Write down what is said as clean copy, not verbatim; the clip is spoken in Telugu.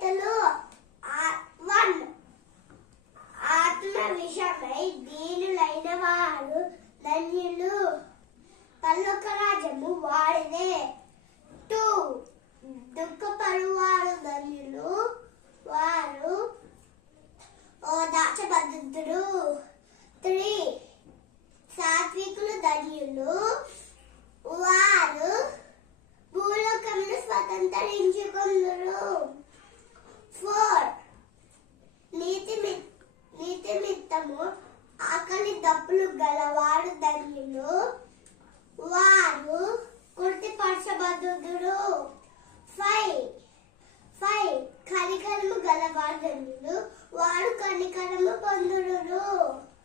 చేతులు 1 ఆత్మ విషమై దీనులైన వారు ధన్యులు పరలోక రాజ్యము వారిదే 2 దుఃఖపడువారు ధన్యులు వారు ఓదార్చబడుదురు 3 సాత్వికులు ధన్యులు వారు భూలోకమును స్వతంత్రించుకొందురు 4 నీతి నిమిత్తము ఆకలి దప్పులు గలవారు ధన్యులు వారు కుర్తిపరచబడుదురు 5 కనికరము గలవారు ధన్యులు వారు కనికరము పొందుదురు